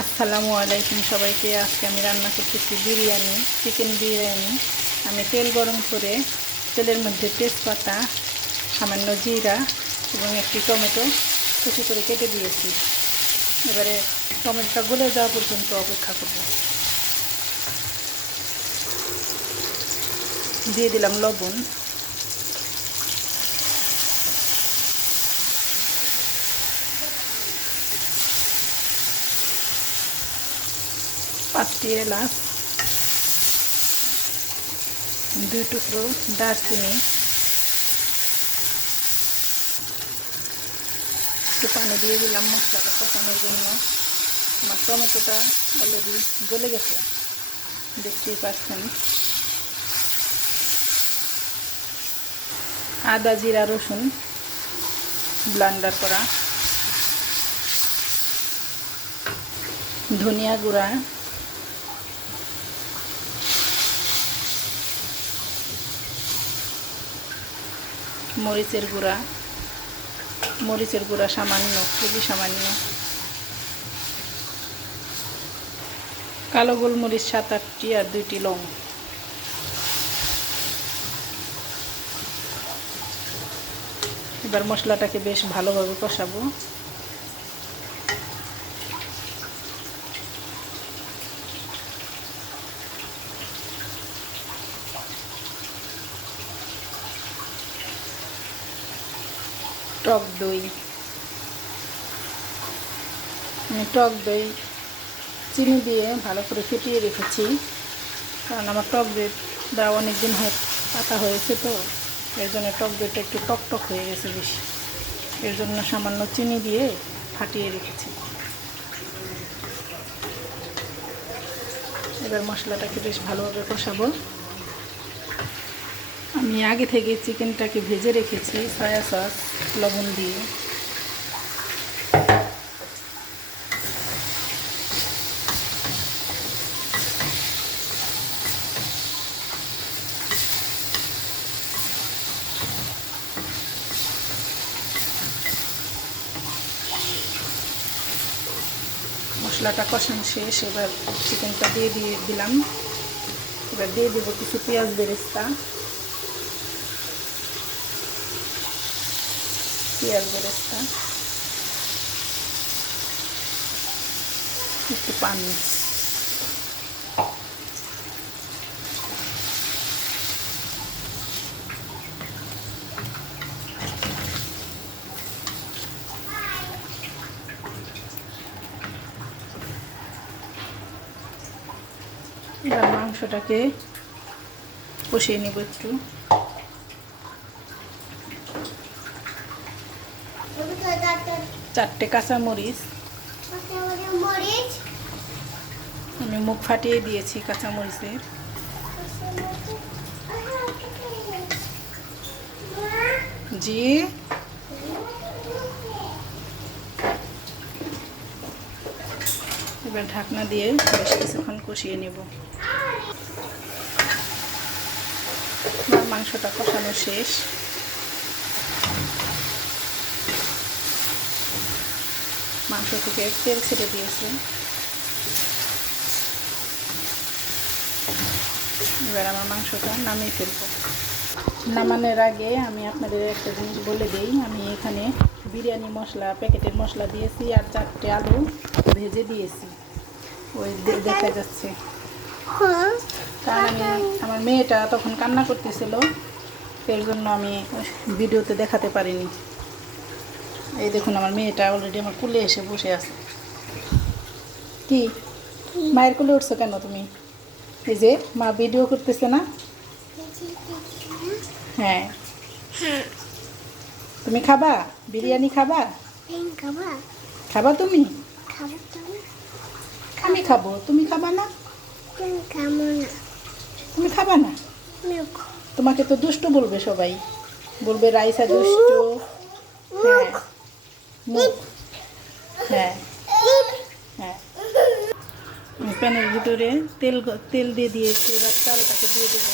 আসসালামু আলাইকুম সবাইকে। আজকে আমি রান্না করতেছি বিরিয়ানি চিকেন বিরিয়ানি। আমি তেল গরম করে তেলের মধ্যে তেজপাতা, সামান্য জিরা এবং একটি টমেটো কুচি করে কেটে দিয়েছি। এবারে টমেটোটা গলে যাওয়া পর্যন্ত অপেক্ষা করব। দিয়ে দিলাম লবণ। পাঁচটি দুই টুকরো দারচিনি। একটু পানি দিয়ে দিলাম মশলাটা কষানোর জন্য। আমার টমেটোটা অলরেডি গলে গেছে। দেখতেই পাচ্ছেন। আদা, জিরা, রসুন ব্লান্ডার করা। ধনিয়া গুঁড়া। মরিচের গুঁড়া। মরিচের গুঁড়া সামান্য, খুবই সামান্য। কালো গোলমরিচ সাত আটটি আর দুইটি লং। এবার মশলাটাকে বেশ ভালোভাবে কষাবো। টক দই। আমি টক দই, চিনি দিয়ে ভালো করে ফেটিয়ে রেখেছি। কারণ আমার টক দইটা অনেক দিন হয় পাতা হয়েছে তো, এর জন্য টক দইটা একটু টক টক হয়ে গেছে বেশি। এর জন্য সামান্য চিনি দিয়ে ফাটিয়ে রেখেছি। এবার মশলাটাকে বেশ ভালোভাবে কষাবো। আমি আগে থেকে চিকেনটাকে ভেজে রেখেছি, সয়া সস। লবণ দিয়ে। মশলাটা কষানো শেষ, এবার চিকেনটা দিয়ে দিয়ে দিলাম। এবার দিয়ে দেবো কিছু পেঁয়াজ বেরেস্তা। পেঁয়াজ বেরেস্তা? একটু পানি। এবার মাংসটাকে কষিয়ে নেব একটু। চারটে কাঁচামরিচ। মরিচ আমি মুখ ফাটিয়ে দিয়েছি কাঁচামরিচের। জি। এবার ঢাকনা দিয়ে বেশ কিছুক্ষণ কষিয়ে নেব। মাংসটা কষানো শেষ। মাংস থেকে তেল ছেড়ে দিয়েছে। এবার আমার মাংসটা নামিয়ে ফেলব। নামানোর আগে আমি আপনাদের একটা জিনিস বলে দিই। আমি এখানে বিরিয়ানি মশলা, প্যাকেটের মশলা দিয়েছি আর চারটে আলু ভেজে দিয়েছি। ওই দেখা যাচ্ছে। কারণ আমি আমার মেয়েটা তখন কান্না করতেছিল, এর জন্য আমি ভিডিওতে দেখাতে পারিনি। এই দেখুন, আমার মেয়েটা অলরেডি আমার কুলে এসে বসে আছে। কি? মায়ের কুলে উঠছো কেন তুমি? এই যে, মা ভিডিও করতেছে না? হ্যাঁ। তুমি খাবা? বিরিয়ানি খাবা? খাবা তুমি? আমি খাব। তুমি খাব না? তুমি খাবা না? তোমাকে তো দুষ্টু বলবে সবাই। বলবে রাইসা দুষ্টু। হ্যাঁ। মুখ হ্যাঁ। হ্যাঁ। প্যানের ভিতরে তেল তেল দিয়ে দিয়েছি এবার চালটাকে দিয়ে দেবো।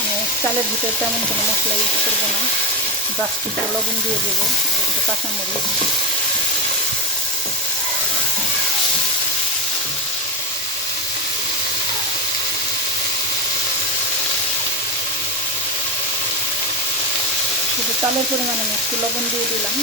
আমি চালের ভিতরে তেমন কোনো মশলা ইউজ করব না জাস্ট একটু লবণ দিয়ে দেবো কাঁচামরিচ। চালের পরিমাণে আমি একটু লবণ দিয়ে দিলাম।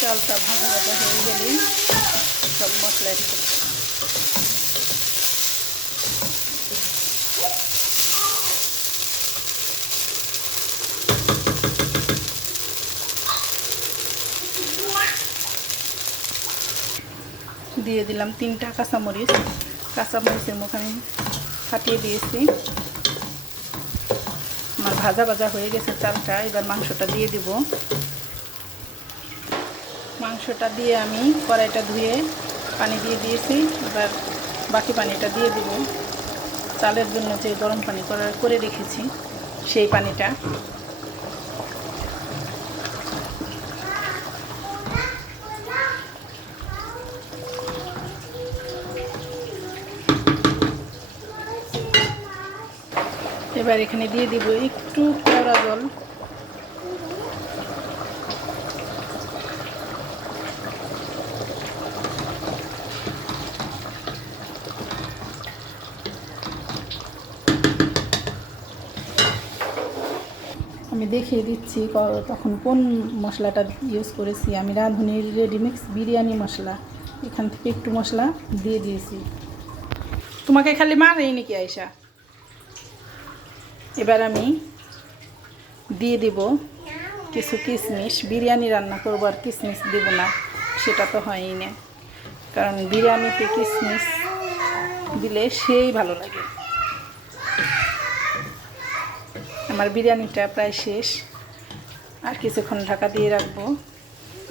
চালটা ভাজা ভাজা হয়ে গেলেই সব মশলা অ্যাড করব দিয়ে দিলাম তিনটা কাঁচামরিচ। কাঁচামরিচের মুখ আমি ফাটিয়ে দিয়েছি। আমার ভাজা ভাজা হয়ে গেছে চালটা, এবার মাংসটা দিয়ে দিব। মাংসটা দিয়ে আমি কড়াইটা ধুয়ে পানি দিয়ে দিয়েছি, এবার বাকি পানিটা দিয়ে দিব। চালের জন্য যে গরম পানি করা করে রেখেছি, সেই পানিটা। এবার এখানে দিয়ে দিব একটু কেওড়া জল। আমি দেখিয়ে দিচ্ছি তখন কোন মশলাটা ইউজ করেছি। আমি রাঁধুনির রেডিমিক্স বিরিয়ানি মশলা। এখান থেকে একটু মশলা দিয়ে দিয়েছি। তোমাকে খালি মারেই নাকি আয়সা এবার আমি দিয়ে দিব কিছু কিশমিশ বিরিয়ানি রান্না করব আর কিশমিশ দেবো না, সেটা তো হয়ই না। কারণ বিরিয়ানিতে কিশমিশ দিলে সেই ভালো লাগে। আমার বিরিয়ানিটা প্রায় শেষ। আর কিছুক্ষণ ঢাকা দিয়ে রাখব।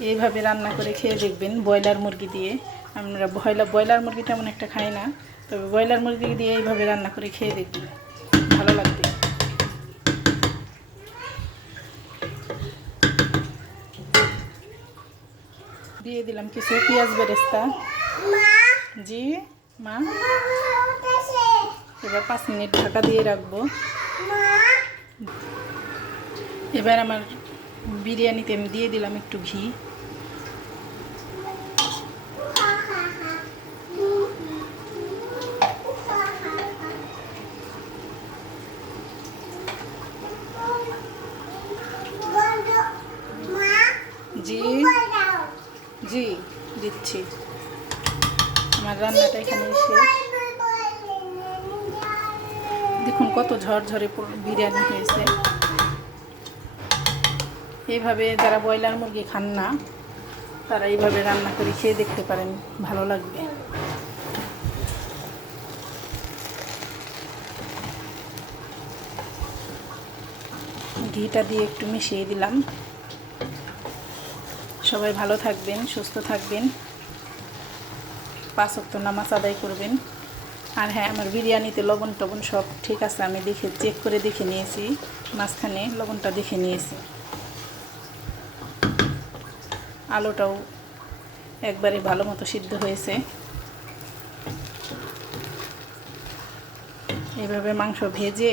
এইভাবে রান্না করে খেয়ে দেখবেন ব্রয়লার মুরগি দিয়ে। আমরা ব্রয়লার ব্রয়লার মুরগি তেমন একটা খাই না, তবে ব্রয়লার মুরগি দিয়ে এইভাবে রান্না করে খেয়ে দেখবেন। ভালো লাগবে। দিয়ে দিলাম কিছু, পেঁয়াজ বেরেস্তা। জি, মা। এবার পাঁচ মিনিট ঢাকা দিয়ে রাখব। এবার আমার বিরিয়ানিতে আমি দিয়ে দিলাম একটু ঘি জি জি, দিচ্ছি। আমার রান্নাটা এখানে শেষ। দেখুন কত ঝরঝরে বিরিয়ানি হয়েছে। এইভাবে যারা ব্রয়লার মুরগি খান না, তারা এইভাবে রান্না করে খেয়ে দেখতে পারেন, ভালো লাগবে। ঘিটা দিয়ে একটু মিশিয়ে দিলাম। সবাই ভালো থাকবেন, সুস্থ থাকবেন। পাঁচ অক্ত নামাজ আদায় করবেন। আর হ্যাঁ আমার বিরিয়ানিতে লবণ টবণ সব ঠিক আছে, আমি দেখে চেক করে দেখে নিয়েছি। মাঝখানে লবণটা দেখে নিয়েছি। আলুটাও একবারে ভালো মতো সিদ্ধ হয়েছে। এভাবে মাংস ভেজে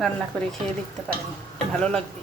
রান্না করে খেয়ে দেখতে পারেন, ভালো লাগবে।